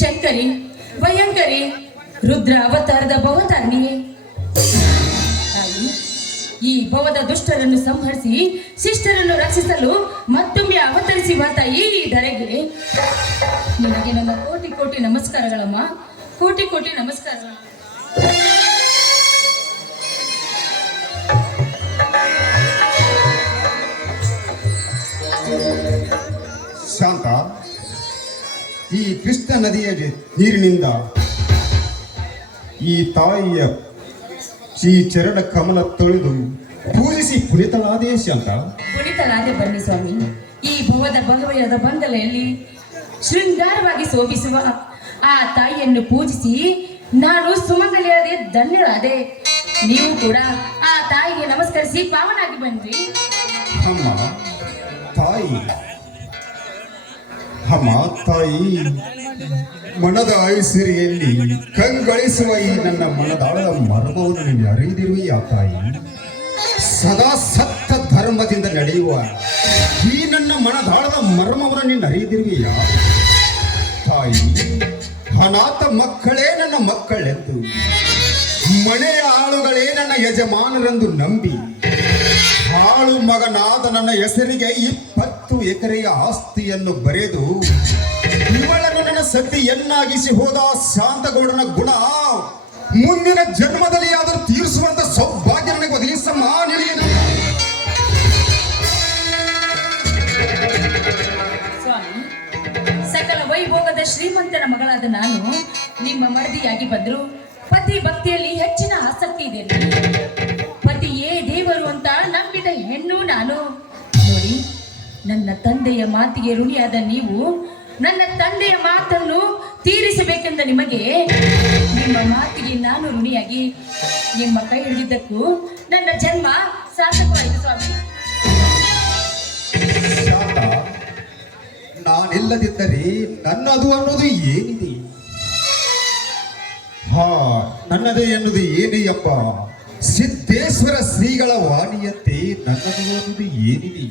ಶಂಕರಿ, ಭಯಂಕರಿ, ರುದ್ರ ಅವತಾರದ ಭವತಾರಿಣಿಯೇ. ತಾಯಿ, ಈ ಭವದ ದುಷ್ಟರನ್ನು ಸಂಹರಿಸಿ ಶಿಷ್ಟರನ್ನು ರಕ್ಷಿಸಲು ಮತ್ತೊಮ್ಮೆ ಅವತರಿಸಿ ಮಾತಾಯಿ ಈ ಧರೆಗೆ. ನಿನಗೆ ನನ್ನ ಕೋಟಿ ಕೋಟಿ ನಮಸ್ಕಾರಗಳಮ್ಮ, ಕೋಟಿ ಕೋಟಿ ನಮಸ್ಕಾರಗಳು. ಶಾಂತ, ಈ ಕೃಷ್ಣ ನದಿಯ ನೀರಿನಿಂದ ಈ ತಾಯಿಯ ಈ ಚರಣ ಕಮಲ ತೊಳೆದು ಪೂಜಿಸಿ ಪುನಿತಳಾದೆ ಶಾಂತ. ಪುನಿತಳಾದೆ ಬನ್ನಿ ಸ್ವಾಮಿ. ಈ ಭವದ ಭಗವಯದ ಬಂಗಲೆಯಲ್ಲಿ ಶೃಂಗಾರವಾಗಿ ಶೋಭಿಸುವ ಆ ತಾಯಿಯನ್ನು ಪೂಜಿಸಿ ನಾನು ಸುಮಂಗಲಿಯಾದೆ, ಧನ್ಯಳಾದೆ. ನೀವು ಕೂಡ ಆ ತಾಯಿಗೆ ನಮಸ್ಕರಿಸಿ ಪಾವನಾಗಿ ಬನ್ರಿ. ಅಮ್ಮ ತಾಯಿ, ಅಮ್ಮ ತಾಯಿ, ಮನದ ಐಸಿರಿಯಲ್ಲಿ ಕಂಗಳಿಸುವ ಈ ನನ್ನ ಮನದಾಳದ ಮರ್ಮವನ್ನು ನೀನು ಅರಿದಿರುವೆಯಾ ತಾಯಿ? ಸದಾ ಸತ್ತ ಧರ್ಮದಿಂದ ನಡೆಯುವ ಈ ನನ್ನ ಮನದಾಳದ ಮರ್ಮವನ್ನು ನೀನು ಅರಿದಿರುವೆಯಾ ತಾಯಿ? ಅನಾಥ ಮಕ್ಕಳೇ ನನ್ನ ಮಕ್ಕಳೆಂದು, ಮನೆಯ ಆಳುಗಳೇ ನನ್ನ ಯಜಮಾನರೆಂದು ನಂಬಿ ಹಾಳು ಮಗನಾದ ನನ್ನ ಹೆಸರಿಗೆ 20 ಎಕರೆಯ ಆಸ್ತಿಯನ್ನು ಬರೆದು ಇವಳನ್ನು ನನ್ನ ಸತಿಯನ್ನಾಗಿಸಿ ಹೋದ ಶಾಂತಗೌಡನ ಗುಣ ಮುಂದಿನ ಜನ್ಮದಲ್ಲಿ ಆದರೂ ತೀರಿಸುವಂತ ಸೌಭಾಗ್ಯ ನನಗೆ ಒದಗಿಸಮ್ಮ. ಸ್ವಾಮಿ, ಸಕಲ ವೈಭೋಗದ ಶ್ರೀಮಂತನ ಮಗಳಾದ ನಾನು ನಿಮ್ಮ ಮಡದಿಯಾಗಿ ಬಂದ್ರು ಪತಿ ಭಕ್ತಿಯಲ್ಲಿ ಹೆಚ್ಚಿನ ಆಸಕ್ತಿ ಇದೆ. ಪತಿಯೇ ದೇವರು ಅಂತ ನಂಬಿದ ಹೆಣ್ಣು ನಾನು. ನೋಡಿ, ನನ್ನ ತಂದೆಯ ಮಾತಿಗೆ ಋಣಿಯಾದ ನೀವು ನನ್ನ ತಂದೆಯ ಮಾತನ್ನು ತೀರಿಸಬೇಕೆಂದ ನಿಮಗೆ ನಿಮ್ಮ ಮಾತಿಗೆ ನಾನು ಋಣಿಯಾಗಿ ನಿಮ್ಮ ಕೈ ಹಿಡಿದಿದ್ದಕ್ಕೂ ನನ್ನ ಜನ್ಮ ಸಾರ್ಥಕವಾಯಿತು ಸ್ವಾಮಿ. ನಾನಿಲ್ಲದಿದ್ದರೆ ನನ್ನದು ಅನ್ನೋದು ಏನಿದೆ? ಹಾ, ನನ್ನದು ಎನ್ನುವುದು ಏನೇ ಅಪ್ಪ? ಸಿದ್ದೇಶ್ವರ ಶ್ರೀಗಳ ವಾಣಿಯಂತೆ ನನ್ನದು ಅನ್ನೋದು ಏನಿದೆ?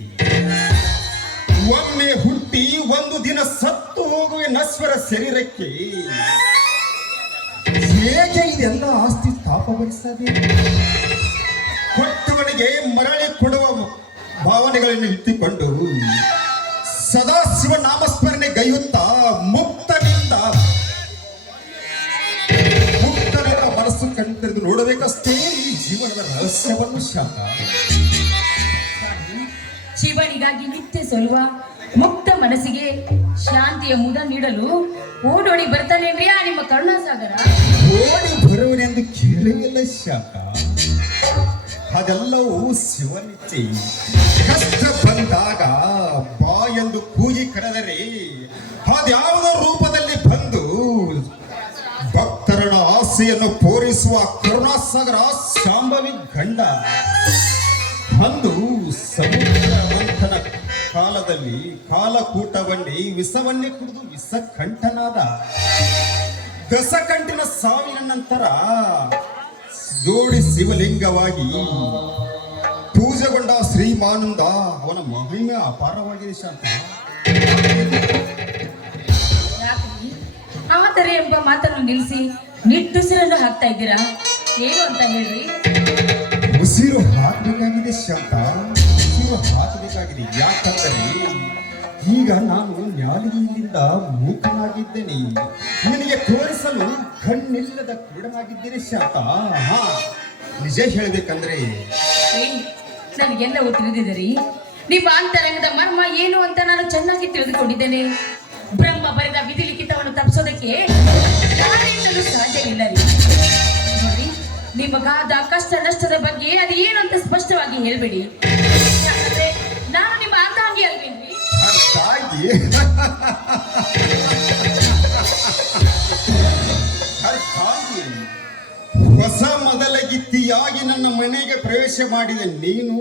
ಒಮ್ಮೆ ಹುಟ್ಟಿ ಒಂದು ದಿನ ಸತ್ತು ಹೋಗುವೆ ನಶ್ವರ ಶರೀರಕ್ಕೆ ಹೇಗೆ ಇದೆಲ್ಲ ಆಸ್ತಿ ತಾಪ ಭರಿಸದೆ? ಕೊಟ್ಟವನಿಗೆ ಮರಳಿ ಕೊಡುವ ಭಾವನೆಗಳನ್ನು ಇಟ್ಟುಕೊಂಡು ಸದಾಶಿವ ನಾಮಸ್ಮರಣೆ ಗೈಯುತ್ತಾ ಮುಕ್ತನಿಂದ ಮನಸ್ಸು ಕಣ್ತೆರೆದು ನೋಡಬೇಕಷ್ಟೇ ಈ ಜೀವನದ ರಹಸ್ಯವನ್ನು. ಶಾಂತ, ಶಿವನಿಗಾಗಿ ನಿತ್ಯ ಸೊಲುವ ಮುಕ್ತ ಮನಸ್ಸಿಗೆ ಶಾಂತಿಯ ಮುದ ನೀಡಲು ಓಡೋಡಿ ಬರ್ತಾನೇನ್ರಿ ಆ ನಿಮ್ಮ ಕರುಣಾಸಾಗರ? ಓಡಿ ಬರುವನೆಂದು ಕೇಳುವಿಲ್ಲ ಶಾಂತ. ಅದೆಲ್ಲವೂ ಶಿವನಿಚ್ಛೆ. ಕಷ್ಟ ಬಂದಾಗ ಬಾ ಎಂದು ಕೂಗಿ ಕರೆದರೆ ಅದ್ಯಾವುದೋ ರೂಪದಲ್ಲಿ ಬಂದು ಭಕ್ತರನ ಆಸೆಯನ್ನು ಪೂರೈಸುವ ಕರುಣಾಸಾಗರ ಶಾಂಭವಿ ಗಂಡ ಅಂದು ಸಮುದ್ರ ಮಂಥನ ಕಾಲದಲ್ಲಿ ಕಾಲಕೂಟವನ್ನೇ ವಿಷವನ್ನೇ ಕುಡಿದು ವಿಷಕಂಠನಾದ. ದಸಕಂಠಿನ ಸಾವಿನ ನಂತರ ಜೋಡಿ ಶಿವಲಿಂಗವಾಗಿ ಪೂಜೆಗೊಂಡ ಶ್ರೀಮಾನಂದ ಅವನ ಮಹಿಮೆ ಅಪಾರವಾಗಿದೆ ಶಾಂತ. ಆದರೆ ಎಂಬ ಮಾತನ್ನು ನಿಲ್ಲಿಸಿ ನಿಟ್ಟುಸಿರನ್ನು ಹಾಕ್ತಾ ಇದ್ದೀರಾ, ಏನು ಅಂತ ಹೇಳ್ರಿ? ಉಸಿರು ಹಾಕಬೇಕಾಗಿದೆ ಶಾಂತ, ಉಸಿರು ಹಾಕಬೇಕಾಗಿದೆ. ಯಾಕಂದರೆ ಈಗ ನಾನು ನ್ಯಾಯಾಲಯದಿಂದ ಮೂಕನಾಗಿದ್ದೇನೆ, ನಿನಗೆ ತೋರಿಸಲು ಕಣ್ಣಿಲ್ಲದ ಕುರುಡನಾಗಿದ್ದೇನೆ ಶಾಂತ. ಹಾ, ನಿಜ ಹೇಳ್ಬೇಕಂದ್ರೆ ನನಗೆಲ್ಲವೂ ತಿಳಿದಿದ್ದೀರಿ. ನಿಮ್ಮ ಅಂತರಂಗದ ಮರ್ಮ ಏನು ಅಂತ ನಾನು ಚೆನ್ನಾಗಿ ತಿಳಿದುಕೊಂಡಿದ್ದೇನೆ. ಬ್ರಹ್ಮ ಬರೆದ ವಿಧಿ ಲಿಖಿತವನ್ನು ತಪ್ಪಿಸೋದಕ್ಕೆ ಯಾರಿಂದಲೂ ಸಾಧ್ಯವಿಲ್ಲ ರೀ. ನೋಡಿ, ನಿಮಗಾದ ಕಷ್ಟ ನಷ್ಟದ ಬಗ್ಗೆ ಅದು ಏನು ಅಂತ ಸ್ಪಷ್ಟವಾಗಿ ಹೇಳ್ಬೇಡಿ. ಯಾಕಂದ್ರೆ ನಾನು ನಿಮ್ಮ ಅರ್ಧಾಂಗಿ ಅಲ್ವೇನ್ರಿ? ಹೊಸ ಮೊದಲ ಗಿತ್ತಿಯಾಗಿ ನನ್ನ ಮನೆಗೆ ಪ್ರವೇಶ ಮಾಡಿದ ನೀನು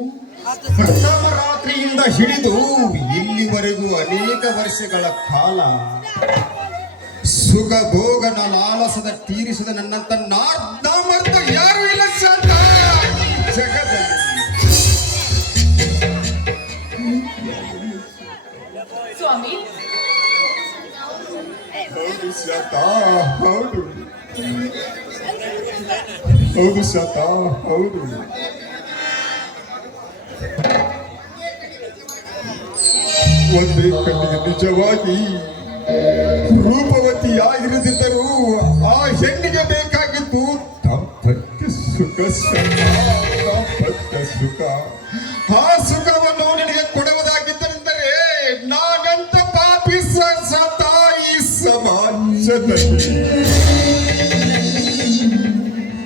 ಪ್ರಥಮ ರಾತ್ರಿಯಿಂದ ಹಿಡಿದು ಇಲ್ಲಿವರೆಗೂ ಅನೇಕ ವರ್ಷಗಳ ಕಾಲ ಸುಖ ಭೋಗನ ಲಾಲಸದ ತೀರಿಸಿದ ನನ್ನಂತ ನಾಮರ್ಥ ಯಾರು ಇಲ್ಲ ಶಾಂತ ಜಗದಲ್ಲಿ. ಸ್ವಾಮಿ, ಹೌದು ಶಾಂತ, ಹೌದು ಹೌದು ಶಾಂತ, ಹೌದು. ಒಂದೇ ಕಣ್ಣಿಗೆ ನಿಜವಾಗಿ ರೂಪವತಿಯಾಗಿರದಿದ್ದರೂ ಆ ಹೆಣ್ಣಿಗೆ ಬೇಕಾಗಿದ್ದು ದಾಂಪತ್ಯ ಸುಖ ಶಾಂತ, ದಾಂಪತ್ಯ ಸುಖ. ಆ ಸುಖವನ್ನು ನಿನಗೆ ಕೊಡುವುದಾಗಿದ್ದರೆಂದರೆ ನಾನಂತ ಪಾಪಿ ಶಾಂತ ಈ ಸಮಾಜದಲ್ಲಿ.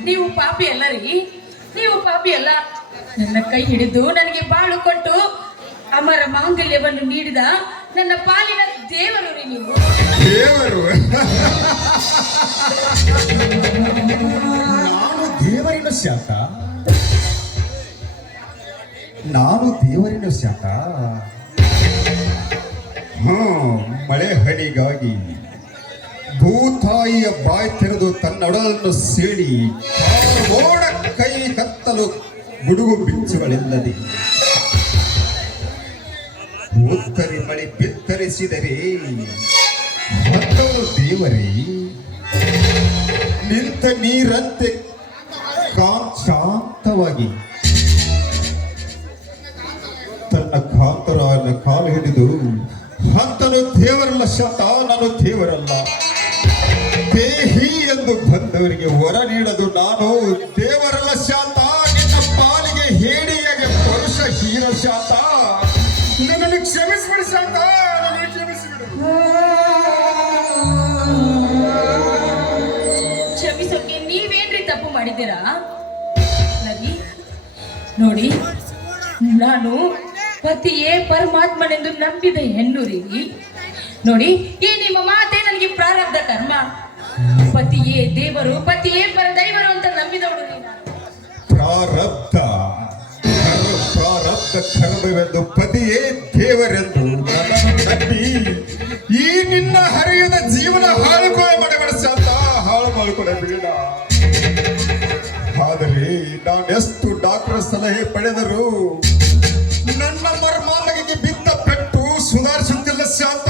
ನೀವು ಪಾಪಿ ಅಲ್ಲ ರೀ, ನೀವು ಪಾಪಿ ಅಲ್ಲ. ನನ್ನ ಕೈ ಹಿಡಿದು ನನಗೆ ಬಾಳು ಕೊಟ್ಟು ಅಮರ ಮಾಂಗಲ್ಯವನ್ನು ನೀಡಿದ ನನ್ನ ಪಾಲಿನ ದೇವರು ರೀ ನೀವು. ದೇವರು? ನಾನು ದೇವರಿನ ಶಾಖ, ನಾನು ದೇವರಿನ ಶಾಖ. ಮಳೆ ಹಣಿಗಾಗಿ ಭೂತಾಯಿಯ ಬಾಯಿ ತೆರೆದು ತನ್ನೊಡಲನ್ನು ಸೇಡಿ ಓಡ ಕೈ ಕತ್ತಲು ಗುಡುಗು ಬಿಚ್ಚುಗಳಿಲ್ಲದೆ ಉತ್ತರಿ ಮಳೆ ಬಿತ್ತರಿಸಿದರೆ ಹತ್ತಲು ದೇವರೇ ನಿಂತ ನೀರಂತೆ ಶಾಂತವಾಗಿ ತನ್ನ ಕಾಂತರಾಯನ ಕಾಲು ಹಿಡಿದು ಹಂತನು ದೇವರಲ್ಲ ಶಾಂತ, ನಾನು ದೇವರಲ್ಲ, ದೇಹಿ ಎಂದು ಬಂದವರಿಗೆ ವರ ನೀಡದು ನಾನು ದೇವರಲ್ಲ ಶಾಂತ, ನಿನ್ನ ಪಾಲಿಗೆ ಹೇಡಿಯಾಗೆ ಪರುಷ ಹೀರ ಶಾಂತ, ನನ್ನನ್ನು ಕ್ಷಮಿಸಿಬಿಡು ಶಾಂತ, ನನ್ನನ್ನು ಕ್ಷಮಿಸಿಬಿಡು. ಕ್ಷಮಿಸೋಕೆ ನೀವೇನ್ರಿ ತಪ್ಪು ಮಾಡಿದ್ದೀರಾ? ನದಿ ನೋಡಿ, ನಾನು ಪತಿಯೇ ಪರಮಾತ್ಮನೆಂದು ನಂಬಿದ ಹೆಣ್ಣು ರೀ. ನೋಡಿ, ಈ ನಿಮ್ಮ ಮಾತೇ ನನಗೆ ಪ್ರಾರಬ್ಧ ಕರ್ಮ. ಪತಿಯೇ ದೇವರು, ಪತಿಯೇ ಪರದೈವರು ಅಂತ ನಂಬಿದವಳು ನೀನು. ಪ್ರಾರಬ್ಧ ಕರ್ಮವೆಂದು ಪತಿಯೇ ದೇವರೆಂದು ನನ್ನನ್ನು ನಂಬಿ ಈ ನಿನ್ನ ಹರಿಯದ ಜೀವನ ಹಾಳು ಮಾಡಬೇಡ ಶಾಂತ, ಹಾಳು ಮಾಡಿಕೊಡಬೇಡ. ಆದರೆ ನಾನೆಷ್ಟು ಡಾಕ್ಟರ್ ಸಲಹೆ ಪಡೆದರೂ ನನ್ನ ಮರ್ಮಾನಗಿಗೆ ಬಿದ್ದ ಪೆಟ್ಟು ಸುಧಾರಿಸುತ್ತಿಲ್ಲ ಶಾಂತ,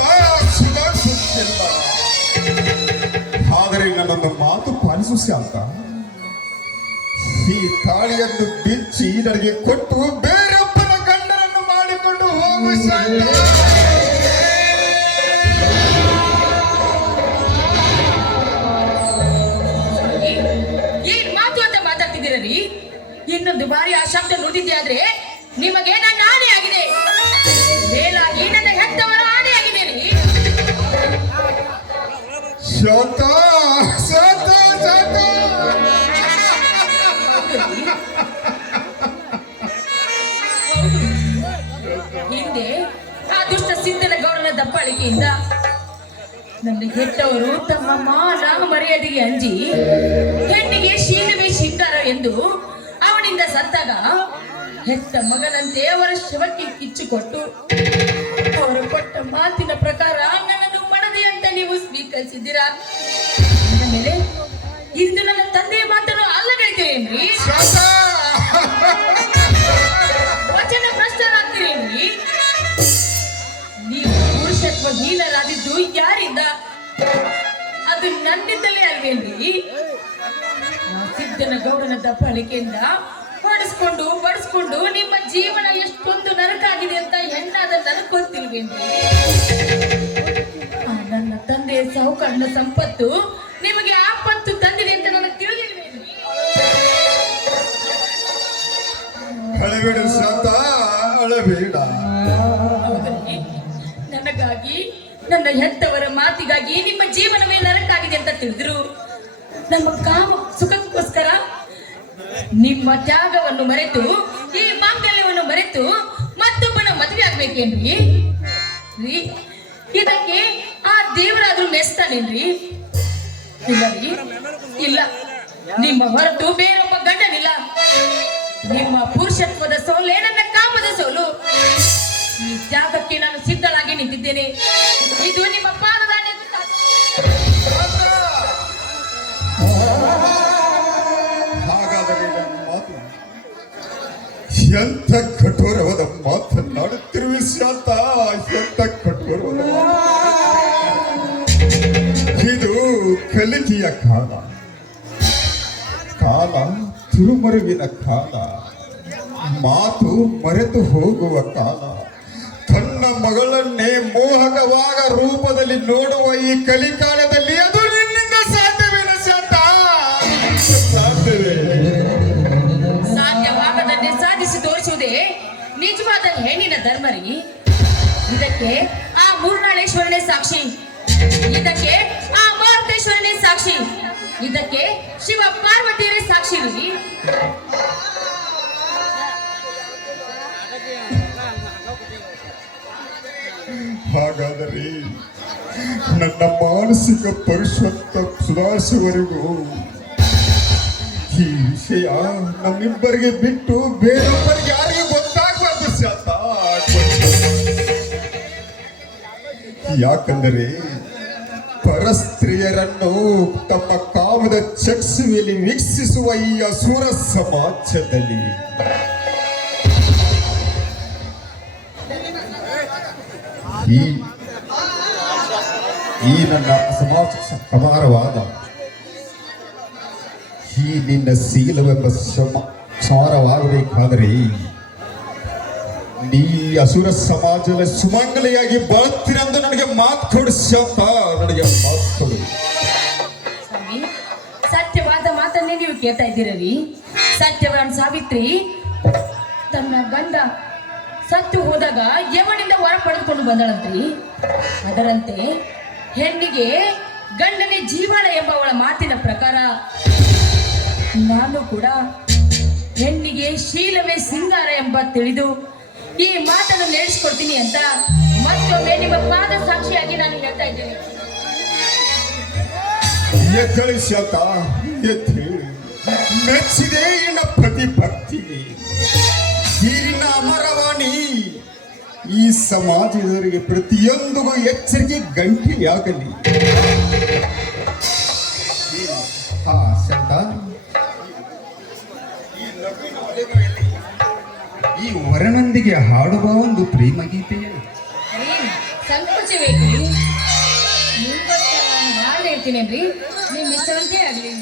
ಸುಧಾರಿಸುತ್ತಿಲ್ಲ. ಆದರೆ ನನ್ನನ್ನು ಮಾತು ಪಾಲಿಸು ಶಾಂತ, ಈ ತಾಳಿಯನ್ನು ಬಿಚ್ಚಿ ನನಗೆ ಕೊಟ್ಟು ಬೇರೊಬ್ಬನ ಗಂಡನನ್ನು ಮಾಡಿಕೊಂಡು ಹೋಗು ಶಾಂತ. ಏನ್ ಮಾತು ಅಂತ ಮಾತಾಡ್ತಿದ್ದೀರಿ? ಇನ್ನೊಂದು ಬಾರಿ ಆ ಶಬ್ದ ನುಡಿದ್ದೆ ಆದ್ರೆ ನಿಮಗೆ ನನ್ನ ಆಣೆ ಆಗಿದೆ, ಮೇಲಾಗಿ ನನ್ನ ಹೆತ್ತವರ ಆಣೆ ಆಗಿದೆ ರೀ. ಶಾಂತ ಶಾಂತ ಶಾಂತ. ಹಿಂದೆ ಆ ದುಷ್ಟ ಸಿದ್ಧನ ಗೌರವ ದಬ್ಬಾಳಿಕೆಯಿಂದ ನನ್ನ ಹೆತ್ತವರು ತಮ್ಮ ಮಾನ ಮರ್ಯಾದೆಗೆ ಅಂಜಿ ಹೆಣ್ಣಿಗೆ ಶೀಲವೇ ಶೃಂಗಾರ ಎಂದು ಅವನಿಂದ ಸತ್ತಾಗ ಹೆತ್ತ ಮಗನಂತೆ ಅವರ ಶವಕ್ಕೆ ಕಿಚ್ಚುಕೊಟ್ಟು ಅವರು ಕೊಟ್ಟ ಮಾತಿನ ಪ್ರಕಾರ ನನ್ನನ್ನು ಮಡದಿ ಅಂತ ನೀವು ಸ್ವೀಕರಿಸಿದ್ದೀರಾ. ಅಂದ ಮೇಲೆ ಇಂದು ನನ್ನ ತಂದೆಯ ಮಾತನ್ನು ಅಲ್ಲಗೈತೀರೇನ್ರಿ? ವಚನ ಭ್ರಷ್ಟರಾಗ್ತೀರೇನ್ರಿ? ನೀವು ಪುರುಷತ್ವ ಹೀನರಾದಿದ್ದು ಯಾರಿಂದ? ಅದು ನನ್ನಿಂದಲೇ ಅಲ್ವೇನ್ರಿ? ಸಿದ್ಧನ ಗೌಡನ ದಬ್ಬಾಳಿಕೆಯಿಂದ ಬಡಿಸ್ಕೊಂಡು ನಿಮ್ಮ ಜೀವನ ಎಷ್ಟೊಂದು ನರಕಾಗಿದೆ ಅಂತ ಹೆಣ್ಣಾದ ನನಗೆ ಗೊತ್ತಿಲ್ವೇನ್ರಿ? ನನ್ನ ತಂದೆಯ ಸಾಹುಕಾರನ ಸಂಪತ್ತು ನಿಮಗೆ ಆಪತ್ತು ತಂದಿದೆ ಅಂತ ನನಗೆ ತಿಳಿದಿಲ್ವೇನ್ರಿ? ಅಳಬೇಡ ಶಾಂತ, ಅಳಬೇಡ. ಹೌದಲ್ರಿ? ನನಗಾಗಿ ನನ್ನ ಹೆತ್ತವರ ಮಾತಿಗಾಗಿ ನಿಮ್ಮ ಜೀವನವೇ ನರಕಾಗಿದೆ ಅಂತ ತಿಳಿದ್ರು ನಮ್ಮ ಕಾಮ ಸುಖಕ್ಕೋಸ್ಕರ ನಿಮ್ಮ ತ್ಯಾಗವನ್ನು ಮರೆತು ಈ ಮಾಂಗಲ್ಯವನ್ನು ಮರೆತು ಮತ್ತೊಬ್ಬನ ಮದುವೆ ಆಗ್ಬೇಕೇನ್ರಿ? ಇದಕ್ಕೆ ಆ ದೇವರಾದ್ರೂ ಮೆಸ್ತಾನೇನ್ರಿ? ಇಲ್ಲ ರೀ, ಇಲ್ಲ. ನಿಮ್ಮ ಹೊರತು ಬೇರೊಬ್ಬ ಗಂಡನಿಲ್ಲ. ನಿಮ್ಮ ಪುರುಷತ್ವದ ಸೋಲೆ ನನ್ನ ಕಾಮದ ಸೋಲು. ಈ ತ್ಯಾಗಕ್ಕೆ ನಾನು ಸಿದ್ಧಳಾಗಿ ನಿಂತಿದ್ದೇನೆ. ಇದು ನಿಮ್ಮ ಪಾದದ ಹಾಗಾದರೆ ನನ್ನ ಮಾತು ಎಂಥ ಕಠೋರವಾದ ಮಾತನ್ನಾಡುತ್ತಿರುವೆ ಶಾಂತ, ಎಂಥ ಕಠೋರವಾದ ಇದು ಕಲಿಕೆಯ ಕಾಲ, ತಿರುಮರುವಿನ ಕಾಲ, ಮಾತು ಮರೆತು ಹೋಗುವ ಕಾಲ. ತನ್ನ ಮಗಳನ್ನೇ ಮೋಹಕವಾದ ರೂಪದಲ್ಲಿ ನೋಡುವ ಈ ಕಲಿಕಾಲದಲ್ಲಿ ಅದು ನಿನ್ನಿಂದ ಸಾಧ್ಯವೇನ ಶಾಂತ? ಸಾಧ್ಯವೇ? ಸಾಧ್ಯವಾಗದನ್ನೇ ಸಾಧಿಸಿ ತೋರಿಸುವುದೇ ನಿಜವಾದ ಹೆಣ್ಣಿನ ಧರ್ಮರಿ. ಇದಕ್ಕೆ ಆ ಮೂರ್ನಾಳೇಶ್ವರನೇ ಸಾಕ್ಷಿ, ಇದಕ್ಕೆ ಆ ಮಾರುತೇಶ್ವರನೇ ಸಾಕ್ಷಿ, ಇದಕ್ಕೆ ಶಿವ ಪಾರ್ವತಿಯರೇ ಸಾಕ್ಷಿ ರೀ. ಹಾಗಾದರೆ ನನ್ನ ಮಾನಸಿಕ ಪರಿಶ್ವತ್ತ ಸುಧಾರಿಸುವವರೆಗೂ ಈ ವಿಷಯ ನಮ್ಮಿಬ್ಬರಿಗೆ ಬಿಟ್ಟು ಬೇರೊಬ್ಬರಿಗೆ ಯಾರಿಗೂ ಗೊತ್ತಾಗಬಾರ್ದು ಶಾಂತ. ಯಾಕಂದರೆ ಪರಸ್ತ್ರೀಯರನ್ನು ತಮ್ಮ ಕಾಮದ ಚಕ್ಷುವಿನಲ್ಲಿ ವೀಕ್ಷಿಸುವ ಈ ಅಸುರ ಸಮಾಜದಲ್ಲಿ ಈ ಈ ನನ್ನ ಸಮಾಜ ಅಪಾರವಾದ ಈ ನಿನ್ನ ಶೀಲವೆಂಬ ಸಾರವಾಗಬೇಕಾದರೆ ನೀ ಅಸುರ ಸಮಾಜದಲ್ಲಿ ಸುಮಂಗಲಿಯಾಗಿ ಬಾಳ್ತೀರೆಂದು ನನಗೆ ಮಾತು ಕೊಡು ಶಾಪ, ನನಗೆ ಮಾತು ಕೊಡು. ಸ್ವಾಮಿ, ಸತ್ಯವಾದ ಮಾತನ್ನೇ ನೀವು ಕೇಳ್ತಾ ಇದ್ದೀರಿ. ಸತ್ಯವಾದ ಸಾವಿತ್ರಿ ತನ್ನ ಗಂಡ ಸತ್ತು ಹೋದಾಗ ಯಮನಿಂದ ಹೊರ ಪಡೆದುಕೊಂಡು ಬಂದಳಂತ್ರಿ. ಅದರಂತೆ ಹೆಣ್ಣಿಗೆ ಗಂಡನೇ ಜೀವನ ಎಂಬ ಅವಳ ಮಾತಿನ ಪ್ರಕಾರ ನಾನು ಕೂಡ ಹೆಣ್ಣಿಗೆ ಶೀಲವೇ ಸಿಂಗಾರ ಎಂಬ ತಿಳಿದು ಈ ಮಾತನ್ನು ನಡೆಸಿಕೊಡ್ತೀನಿ ಅಂತ ಮತ್ತೊಮ್ಮೆ ನಿಮ್ಮ ಪಾದ ಸಾಕ್ಷಿಯಾಗಿ ನಾನು ಹೇಳ್ತಾ ಇದ್ದೇನೆ. ಎದ್ದೇಳಿ ಶಾಂತ, ಎದ್ದೇಳಿ. ಮೆಚ್ಚಿದೆ ಎನ್ನ ಪ್ರತಿ ಭಕ್ತಿಗೆ. ಈರಿನ ಅಮರವಾಣಿ ಈ ಸಮಾಜದವರಿಗೆ ಪ್ರತಿಯೊಂದಿಗೂ ಎಚ್ಚರಿಕೆ ಗಂಟೆಯಾಗಲಿ. ಹಾ ಶಾಂತ, ಈ ವರನೊಂದಿಗೆ ಹಾಡುವ ಒಂದು ಪ್ರೇಮ ಗೀತೆಯನ್ನು ಸಂಕೋಚಬೇಕ್ರಿ. ನಿಮ್ಗೋಸ್ಕರ ನಾನು ಹಾಡು ಹೇಳ್ತೀನೇನ್ರಿ, ನಿಮ್ ಇಷ್ಟವಂತೆ ಆಗ್ಲಿ.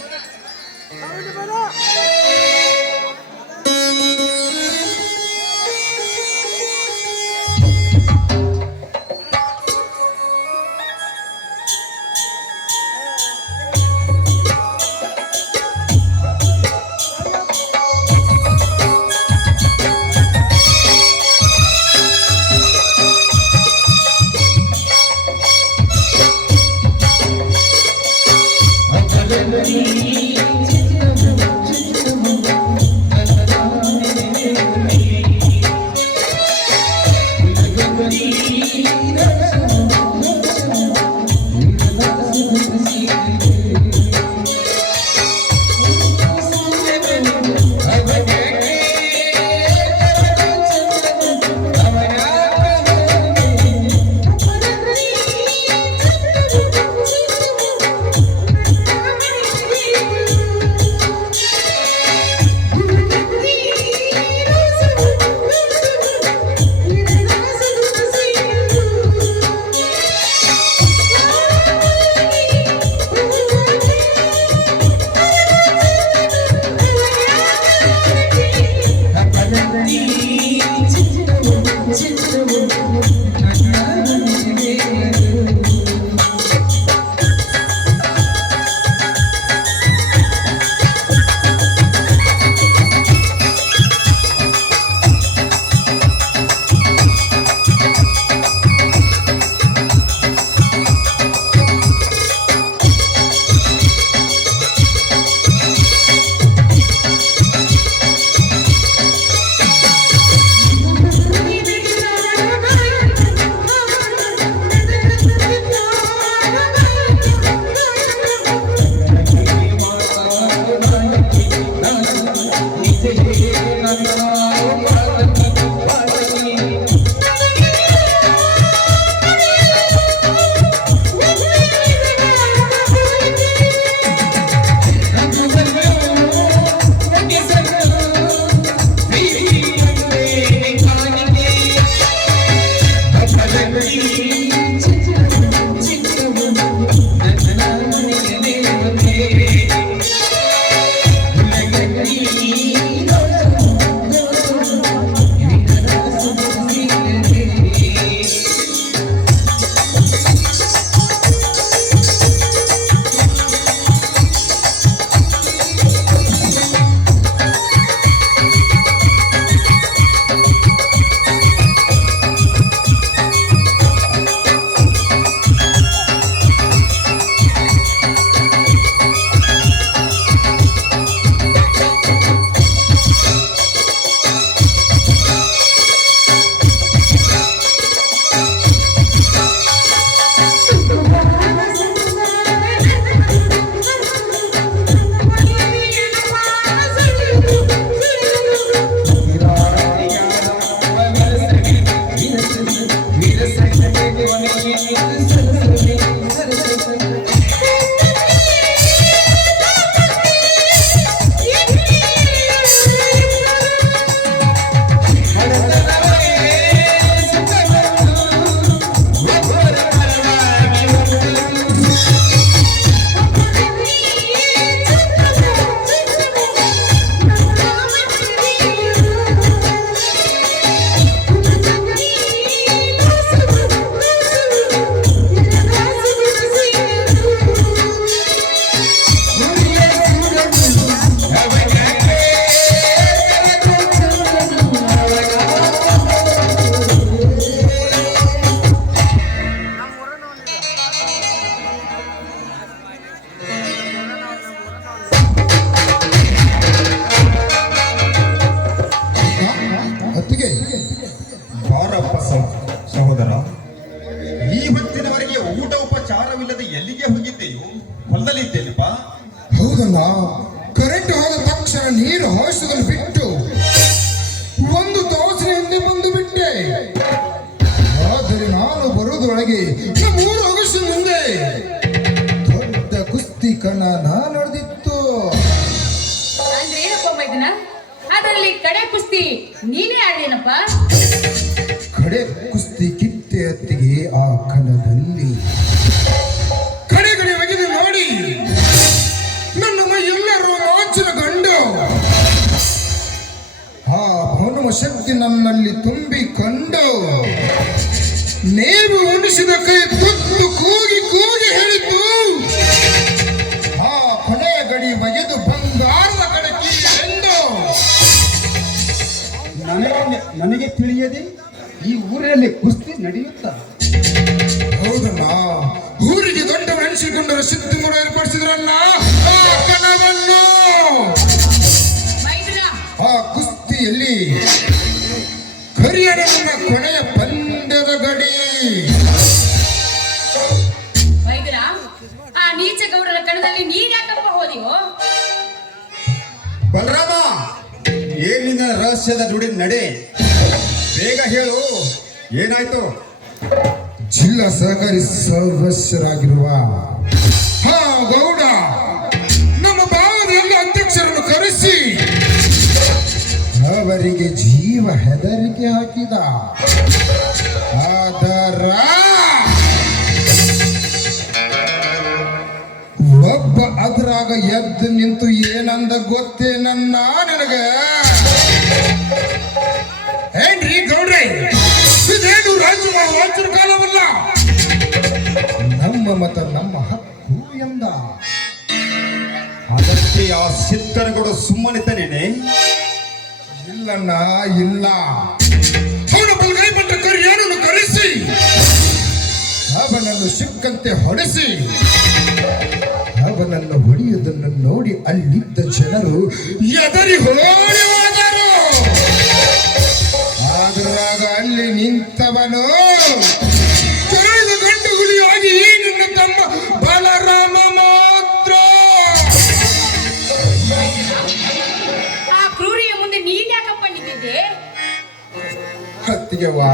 Thank you. ಯಾರೂ ಎಲ್ಲಿಗೆ ಹೋಗಿದ್ದೆಯೋ? ಹೊಲದಲ್ಲಿದ್ದೇನಪ್ಪ. ಹೌದಣ್ಣ, ಕರೆಂಟ್ ಹೋದ ತಕ್ಷಣ ನೀರು ಹಾಯಿಸೋದನ್ನು ಬಿಟ್ಟು ಒಂದು ತಾಸಿನ ಹಿಂದೆ ಬಂದು ಬಿಟ್ಟೆ. ಆದರೆ ನಾನು ಬರುವುದರೊಳಗೆ ಮೂರು ಆಗಸ್ಟ್ ಮುಂದೆ ದೊಡ್ಡ ಕುಸ್ತಿ ಕಣ ನಡೆದಿತ್ತು. ಅಂದ್ರೆ ಏನಪ್ಪ ಮೈದನ, ಅದರಲ್ಲಿ ಕಡೆ ಕುಸ್ತಿ ನೀನೇ ಆಡೇನಪ್ಪ? ಕಡೆ ಕುಸ್ತಿ ಕಿತ್ತೆ ಹತ್ತಿಗೆ ಆ ಕಣದಲ್ಲಿ ಕಡೆ ಒಗೆದು ನೋಡಿ ನನ್ನ ಮೈ ಎಲ್ಲರೂ ರೋಮಾಂಚನ ಗಂಡು ಆ ಹನುಮ ಶಕ್ತಿ ನನ್ನಲ್ಲಿ ತುಂಬಿಕೊಂಡು ನೀವು ಉಣಿಸಿದ ಕೈ ತುತ್ತು ಕೂಗಿ ಕೂಗಿ ಹೇಳಿತು. ಆ ಕೊನೆಯ ಗಡಿ ಒಗೆದು ಬಂಗಾರದ ಕಡಕಿ ಎಂದು ನನಗೆ ತಿಳಿಯದೆ ಈ ಊರಲ್ಲಿ ಕುಸ್ತಿ ನಡೆಯುತ್ತ. ಹೌದಮ್ಮ, ಊರಿಗೆ ದೊಡ್ಡ ಮೆಣಸಿಕೊಂಡರ ಸಿದ್ಧಮರು ಏರ್ಪಡಿಸಿದ್ರಲ್ಲ ಆ ಕಣವನ್ನು. ಮೈದನ, ಆ ಕುಸ್ತಿಯಲ್ಲಿ ಕರಿಯರನ್ನ ಕೊನೆಯ ಪಂದ್ಯದ ಗಡಿ. ಮೈದನ, ಆ ನೀಚ ಗೌಡರ ಕಣದಲ್ಲಿ ನೀನ್ ಯಾಕಪ್ಪ ಹೋದಿಯೋ? ಬಲರಾಮ, ಏನಿನ ರಹಸ್ಯದ ನುಡಿ ನಡೆ, ಬೇಗ ಹೇಳು, ಏನಾಯ್ತು? ಜಿಲ್ಲಾ ಸಹಕಾರಿ ಸದಸ್ಯರಾಗಿರುವ ಹಾ ಗೌಡ ನಮ್ಮ ಭಾಗದ ಎಲ್ಲ ಅಧ್ಯಕ್ಷರನ್ನು ಕರೆಸಿ ಅವರಿಗೆ ಜೀವ ಹೆದರಿಕೆ ಹಾಕಿದ. ಅದರ ಒಬ್ಬ ಅದರಾಗ ಎದ್ದು ನಿಂತು ಏನಂದ ಗೊತ್ತೇ ನನ್ನ ನನಗ? ಏನ್ರಿ ಗೌಡ್ರೆ, ಇದೇನು ರಾಜ್ಯ ಕಾಲವಲ್ಲ, ನಮ್ಮ ಮತ ನಮ್ಮ ಹಕ್ಕು ಎಂದ. ಅದಕ್ಕೆ ಆ ಸಿದ್ಧರಗೌಡ ಸುಮ್ಮನಿದ್ದನೇನೆ? ಇಲ್ಲಣ್ಣ, ಇಲ್ಲ. ಅವನ ಬಲಗೈಪಟ್ಟ ಕರಿಯಾನನ್ನು ಕರೆಸಿ ಅವನನ್ನು ಸಿಕ್ಕಂತೆ ಹೊಡೆಸಿ ಅವನನ್ನು ಹೊಡೆಯುವುದನ್ನು ನೋಡಿ ಅಲ್ಲಿದ್ದ ಜನರು ಎದರಿ ಹೋಗಿ ಹೋದರು. ಆದ್ರಾಗ ಅಲ್ಲಿ ನಿಂತವನು ಕೆರಳಿದ ಗಂಡು ಹುಲಿಯಾಗಿ ನಿನ್ನ ತಮ್ಮ ಬಲರಾಮ ಮಾತ್ರ. ಆ ಕ್ರೂರಿಯ ಮುಂದೆ ನೀನ್ ಯಾಕಪ್ಪ ನಿಂತಿದ್ದೆ? ಹತ್ತಿಗೆವಾ,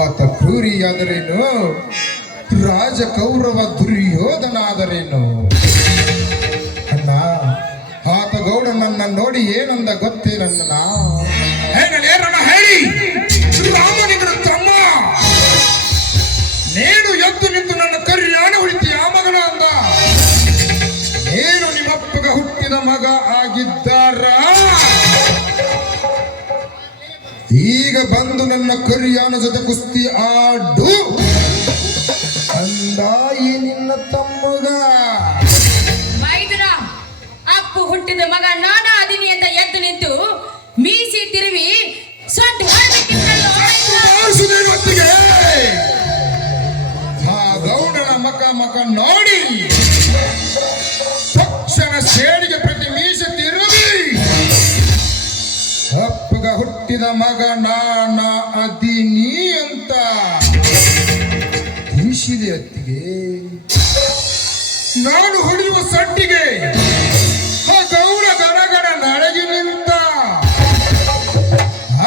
ಆತ ಕ್ರೂರಿಯಾದರೇನು, ರಾಜ ಕೌರವ ದುರ್ಯೋಧನ ಆದರೇನು? ಅಣ್ಣ, ಆತ ಗೌಡ ನನ್ನ ನೋಡಿ ಏನಂದ ಗೊತ್ತೇ ನನ್ನ? ಏನನ್ನ ಹೇಳಿ, ರಾಮನಿಗರ ತಮ್ಮ ನೀನು ಎದ್ದು ನಿಂತು ನನ್ನ ಕರಿಯಾಣ ಹೊಡಿತೀಯ ಮಗನ ಅಂದ. ನೀನು ನಿಮ್ಮಪ್ಪಗ ಹುಟ್ಟಿದ ಮಗ ಆಗಿದ್ದಾರ, ಈಗ ಬಂದು ನನ್ನ ಕರಿಯಾನ ಜೊತೆ ಕುಸ್ತಿ ಆಡು ಅಂದ ಈ ನಿನ್ನ ತಮ್ಮಗ. ಮೈದನ, ಅಪ್ಪು ಹುಟ್ಟಿದ ಮಗ ನಾನ ಅದೀನಿ ಅಂತ ಎದ್ದು ನಿಂತು ಮೀಸಿ ತಿರುವಿ ಸೊಂಟು ಹೊರಬೇಕಿತ್ತಲ್ಲೋ ಮೈದನ. ಹೊತ್ತಿಗೆ ಆ ಗೌಡನ ಮಕ ನೋಡಿ ತಕ್ಷಣ ಸೇಡಿಗೆ ಪ್ರತಿ ಮೀಸೆ ತಿರುಗಿ ಅಪ್ಪಗ ಹುಟ್ಟಿದ ಮಗ ನಾನ ಅದೀನಿ ಅಂತ ತಿಳಿಸಿದೆ ಅತ್ತಿಗೆ. ನಾನು ಹೊಡೆಯುವ ಸಡ್ಡಿಗೆ ಆ ಗೌಡ ಗಡಗಡ ನಡಗಿ ನಿಂತ.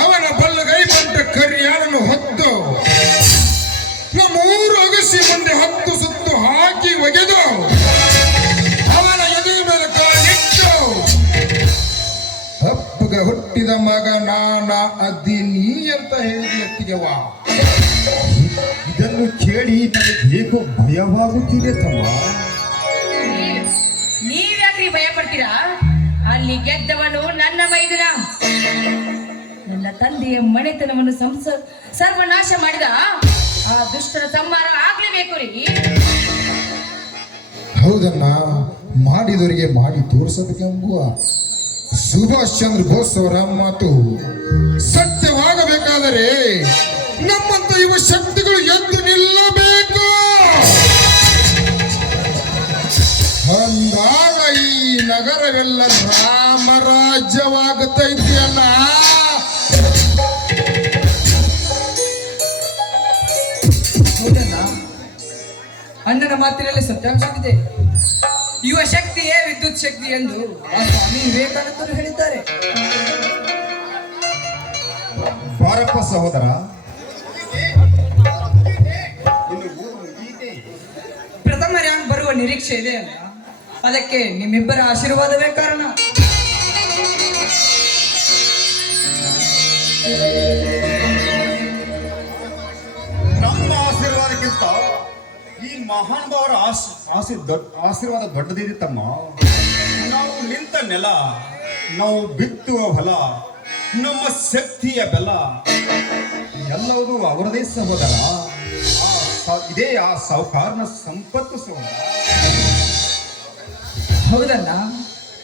ಅವನ ಬಲ್ಲಗೈ ಬಂದ ಕರಿಯಾನನ್ನು ಹೊತ್ತು ನಮ್ಮೂರು ಅಗಸಿ ಮುಂದೆ 10 ಸುತ್ತು ಹಾಕಿ ಒಗೆದು ಅವನ ಎದೆ ಮೇಲೆ ಕಾಲಿಟ್ಟು ಅಪ್ಪಗ ಹುಟ್ಟಿದ ಮಗ ನಾನ ಅದೀನಿ ಅಂತ ಹೇಳಿದ ಅತ್ತಿಗೆವಾ. ಇದನ್ನು ಕೇಳಿ ನನಗೆ ಏಕೋ ಭಯವಾಗುತ್ತಿದೆ ತಮ್ಮ. ನೀವ್ಯಾಕ್ರಿ ಭಯ ಪಡ್ತೀರಾ? ಅಲ್ಲಿ ಗೆದ್ದವನು ನನ್ನ ಮೈದನ. ನನ್ನ ತಂದೆಯ ಮನೆತನವನ್ನು ಸರ್ವನಾಶ ಮಾಡಿದ ಆ ದುಷ್ಟರ ಸಂಹಾರ ಆಗ್ಲೇಬೇಕು ರೀ. ಹೌದನ್ನ, ಮಾಡಿದವರಿಗೆ ಮಾಡಿ ತೋರಿಸಬೇಕೆಂಬುವ ಸುಭಾಷ್ ಚಂದ್ರ ಬೋಸ್ ಅವರ ಮಾತು ಸತ್ಯವಾಗಬೇಕಾದರೆ ನಮ್ಮಂತ ಯುವ ಶಕ್ತಿಗಳು ಎದ್ದು ನಿಲ್ಲಬೇಕು. ಅಂದಾಗ ಈ ನಗರವೆಲ್ಲ ರಾಮರಾಜ್ಯವಾಗುತ್ತೈತಿಯಲ್ಲ. ಅಣ್ಣನ ಮಾತಿನಲ್ಲಿ ಸತ್ಯಾಂಶವಿದೆ. ಯುವ ಶಕ್ತಿಯೇ ವಿದ್ಯುತ್ ಶಕ್ತಿ ಎಂದು ಆ ಸ್ವಾಮಿ ವಿವೇಕಾನಂದರು ಹೇಳಿದ್ದಾರೆ. ಬಾರಪ್ಪ ಸಹೋದರ, ಇನ್ನು ಊರು ಮುಗಿಯಿತೆ. ಪ್ರಥಮ ರ್ಯಾಂಕ್ ಬರುವ ನಿರೀಕ್ಷೆ ಇದೆ ಅಲ್ಲ, ಅದಕ್ಕೆ ನಿಮ್ಮಿಬ್ಬರ ಆಶೀರ್ವಾದವೇ ಕಾರಣ. ನಮ್ಮ ಆಶೀರ್ವಾದಕ್ಕಿಂತ ಈ ಮಹಾನುಭಾವರ ಆಶೀರ್ವಾದ ದೊಡ್ಡದಿತ್ತಮ್ಮ. ನಾವು ನಿಂತ ನೆಲ, ನಾವು ಬಿತ್ತುವ ಹೊಲ, ನಮ್ಮ ಶಕ್ತಿಯ ಬೆಲ ಎಲ್ಲವೂ ಅವರದೇ ಸಹೋದರ. ಇದೇ ಆ ಸಾಹುಕಾರನ ಸಂಪತ್ತು ಸಹೋದರ. ಹೌದಲ್ಲ,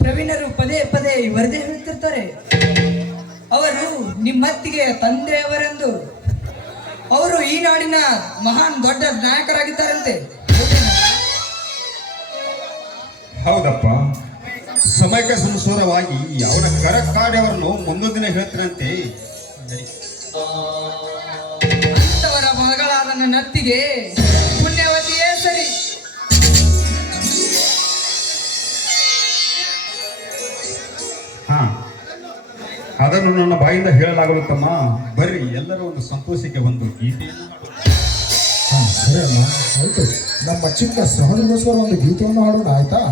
ಪ್ರವೀಣರು ಪದೇ ಪದೇ ಇವರದೇ ಹೇಳ್ತಿರ್ತಾರೆ. ಅವರು ನಿಮ್ಮತ್ತಿಗೆ ತಂದೆಯವರೆಂದು. ಅವರು ಈ ನಾಡಿನ ಮಹಾನ್ ದೊಡ್ಡ ನಾಯಕರಾಗಿದ್ದಾರಂತೆ. ಹೌದಪ್ಪ, ಸಮಯಕ್ಕೆ ಸಂಸೂರವಾಗಿ ಅವರ ಕರಕಾಡ್ಯವರನ್ನು ಮುಂದೊಂದು ದಿನ ಹೇಳ್ತಾರಂತೆ. ಅಂತವರ ಮಗಳಾದ ನನ್ನ ಅತ್ತಿಗೆ ಪುಣ್ಯವತಿಯೇ ಸರಿ. ಹಾ, ಅದನ್ನು ನನ್ನ ಬಾಯಿಂದ ಹೇಳಲಾಗಲು ತಮ್ಮ. ಬರ್ರಿ, ಎಲ್ಲರೂ ಒಂದು ಸಂತೋಷಕ್ಕೆ ಒಂದು ಗೀತೆಯನ್ನು ಸರಿ ಅಮ್ಮ, ಆಯ್ತು. ನಮ್ಮ ಚಿಕ್ಕ ಸಹೋದರಿಗೋಸ್ಕರ ಒಂದು ಗೀತೆಯನ್ನು ಹಾಡೋಣ, ಆಯ್ತಾ?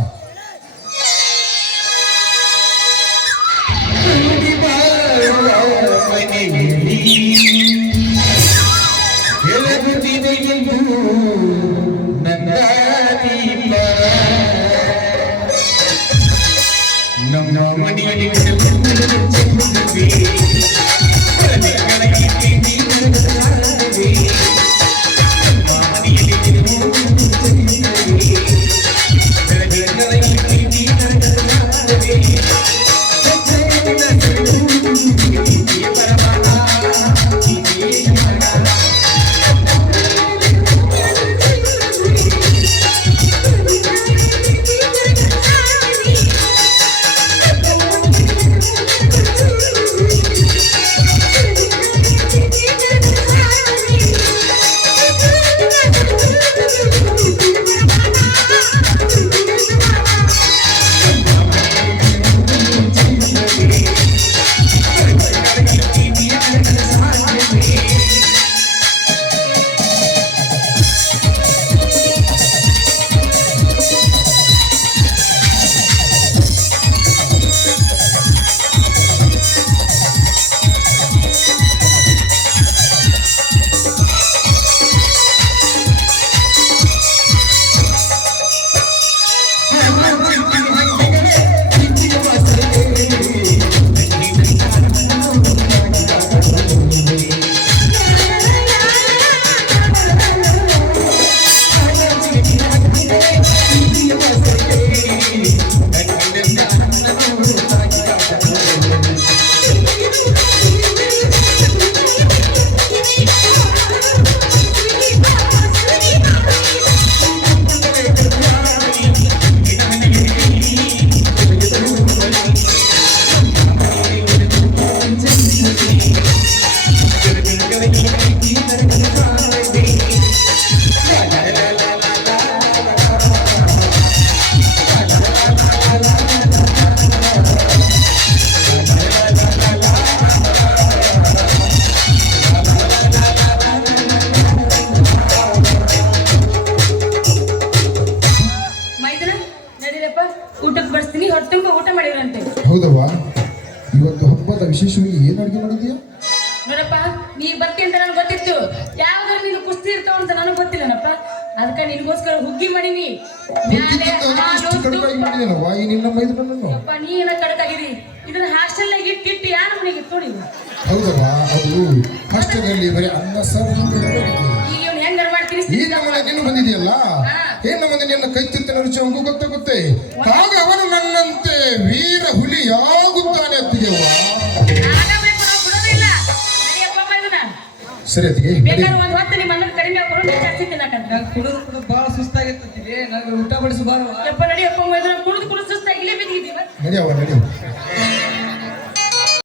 ಹೌದವ್ವ, ಇವತ್ತು ಹಬ್ಬದ ವಿಶೇಷವಾಗಿ ಏನು ಅಡುಗೆ ಮಾಡಿದ್ಯಾ? ನೋಡಪ್ಪ, ನೀ ಬರ್ತಿ ಅಂತ ನನಗೆ ಗೊತ್ತಿತ್ತು. ಯಾವ್ದಾರು ನೀನು ಕುಸ್ತಿ ಇರ್ತಾವ ಅಂತ ನನಗೆ ಗೊತ್ತಿಲ್ಲನಪ್ಪ. ಅದಕ್ಕೆ ನಿನಗೋಸ್ಕರ ಹುಗ್ಗಿ ಮಾಡೀನಿ. ನೀ ಏನ ಕಡಕಾಗಿರಿ. ಇದನ್ನ ಹಾಸ್ಟೆಲ್ನಾಗ ಇಟ್ಟಿಟ್ಟು ಯಾರು ಮನೆಗೆ ಇಟ್ಟು ನೀವು? ಹೌದವ್ವ, ಅದು ಹಾಸ್ಟೆಲ್ನಲ್ಲಿ ಬರೀ ಅನ್ನ ಸಾರು ಈಗ ಇವ್ನು ಹೆಂಗಾರ ಮಾಡ್ತೀನಿ. ಈ ನಮ್ಮನೆ ನೀನು ಬಂದಿದೆಯಲ್ಲ, ಏನು ಮಂದಿ ನಿನ್ನ ಕೈ ತಿಂತನ ರುಚಿ ಅವನಿಗೂ ಗೊತ್ತಾಗುತ್ತೆ. ಆಗ ಅವನು ನನ್ನಂತೆ ವೀರ ಹುಲಿಯಾಗುತ್ತಾನೆ ಅತ್ತಿಗೆವ್ವ. ಸರಿ ಅತ್ತಿಗೆ, ಒಂದು ಹೊತ್ತು ನಿಮ್ಮ ಅನ್ನ ಕಡಿಮೆ ಜಾಸ್ತಿ ತಿನ್ನಕಂತ ಕುಡಿದು ಬಹಳ ಸುಸ್ತಾಗಿರ್ತಿದೆ. ನನಗೆ ಊಟ ಬಡಿಸಿ ಬಾರ ಯಪ್ಪ ನಡಿಯಪ್ಪ. ಕುಡಿದು ಸುಸ್ತಾಗಿಲ್ಲೇ ಬಿದ್ದಿದ್ದೀವ. ನಡಿಯವ್ವ ನಡಿಯವ್ವ.